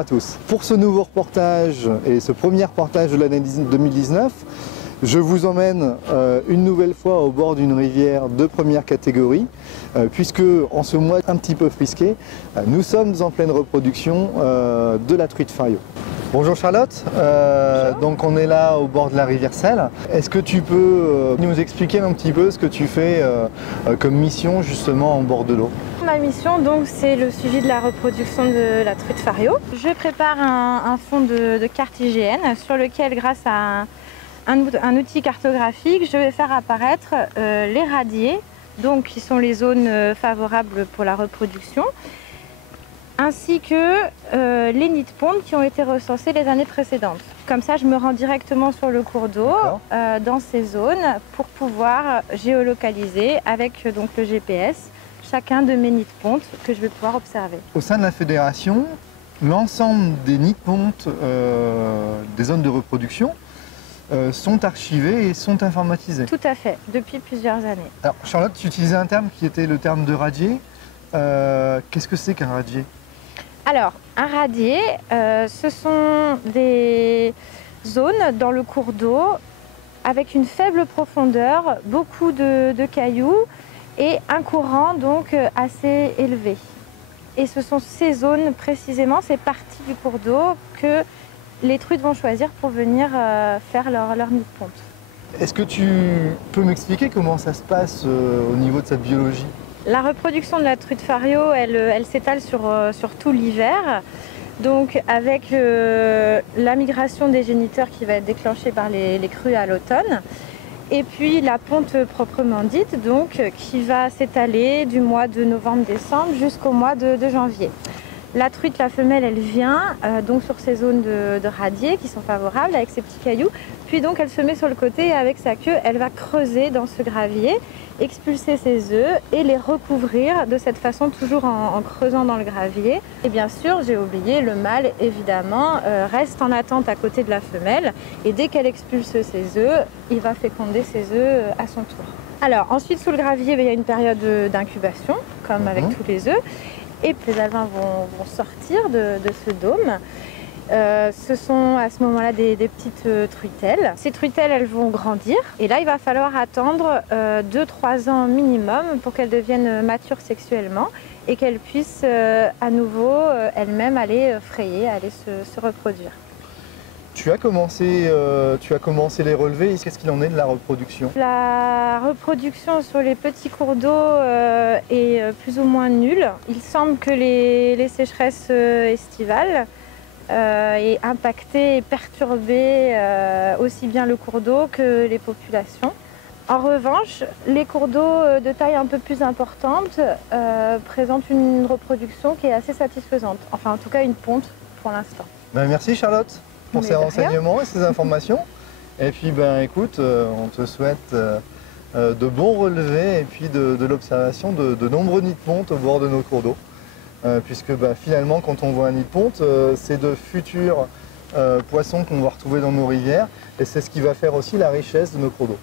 à tous. Pour ce nouveau reportage et ce premier reportage de l'année 2019, je vous emmène une nouvelle fois au bord d'une rivière de première catégorie, puisque en ce mois un petit peu frisqué, nous sommes en pleine reproduction de la truite Fario. Bonjour Charlotte, donc on est là au bord de la rivière Selle. Est-ce que tu peux nous expliquer un petit peu ce que tu fais comme mission justement en bord de l'eau? Ma mission donc c'est le suivi de la reproduction de la truite Fario. Je prépare un fond de carte IGN sur lequel, grâce à un outil cartographique, je vais faire apparaître les radiers, donc qui sont les zones favorables pour la reproduction, ainsi que les nids de ponte qui ont été recensés les années précédentes. Comme ça, je me rends directement sur le cours d'eau, dans ces zones, pour pouvoir géolocaliser avec donc le GPS chacun de mes nids de ponte que je vais pouvoir observer. Au sein de la fédération, l'ensemble des nids de ponte des zones de reproduction sont archivés et sont informatisés. Tout à fait, depuis plusieurs années. Alors Charlotte, tu utilisais un terme qui était le terme de radier. Qu'est-ce que c'est qu'un radier? Alors, un radier, ce sont des zones dans le cours d'eau avec une faible profondeur, beaucoup de cailloux et un courant donc assez élevé. Et ce sont ces zones précisément, ces parties du cours d'eau que les truites vont choisir pour venir faire leur nid de ponte. Est-ce que tu peux m'expliquer comment ça se passe au niveau de cette biologie? La reproduction de la truite Fario, elle s'étale sur tout l'hiver. Donc avec la migration des géniteurs qui va être déclenchée par les crues à l'automne. Et puis la ponte proprement dite, donc, qui va s'étaler du mois de novembre-décembre jusqu'au mois de janvier. La truite, la femelle, elle vient donc sur ces zones de radier qui sont favorables avec ces petits cailloux. Puis donc elle se met sur le côté et avec sa queue, elle va creuser dans ce gravier, expulser ses œufs et les recouvrir de cette façon, toujours en creusant dans le gravier. Et bien sûr, j'ai oublié, le mâle, évidemment, reste en attente à côté de la femelle. Et dès qu'elle expulse ses œufs, il va féconder ses œufs à son tour. Alors ensuite, sous le gravier, il y a une période d'incubation, comme avec tous les œufs. Et puis les alevins vont sortir de ce dôme. Ce sont à ce moment-là des petites truitelles. Ces truitelles, elles vont grandir. Et là, il va falloir attendre 2-3 ans minimum pour qu'elles deviennent matures sexuellement et qu'elles puissent à nouveau elles-mêmes aller frayer, aller se reproduire. Tu as commencé les relevés. Qu'est-ce qu'il en est de la reproduction? La reproduction sur les petits cours d'eau est plus ou moins nulle. Il semble que les sécheresses estivales aient impacté et perturbé aussi bien le cours d'eau que les populations. En revanche, les cours d'eau de taille un peu plus importante présentent une reproduction qui est assez satisfaisante. Enfin, en tout cas, une ponte pour l'instant. Merci Charlotte pour ces renseignements et ces informations. Et puis écoute, on te souhaite de bons relevés et puis de l'observation de nombreux nids de ponte au bord de nos cours d'eau. Puisque finalement, quand on voit un nid de ponte, c'est de futurs poissons qu'on va retrouver dans nos rivières et c'est ce qui va faire aussi la richesse de nos cours d'eau.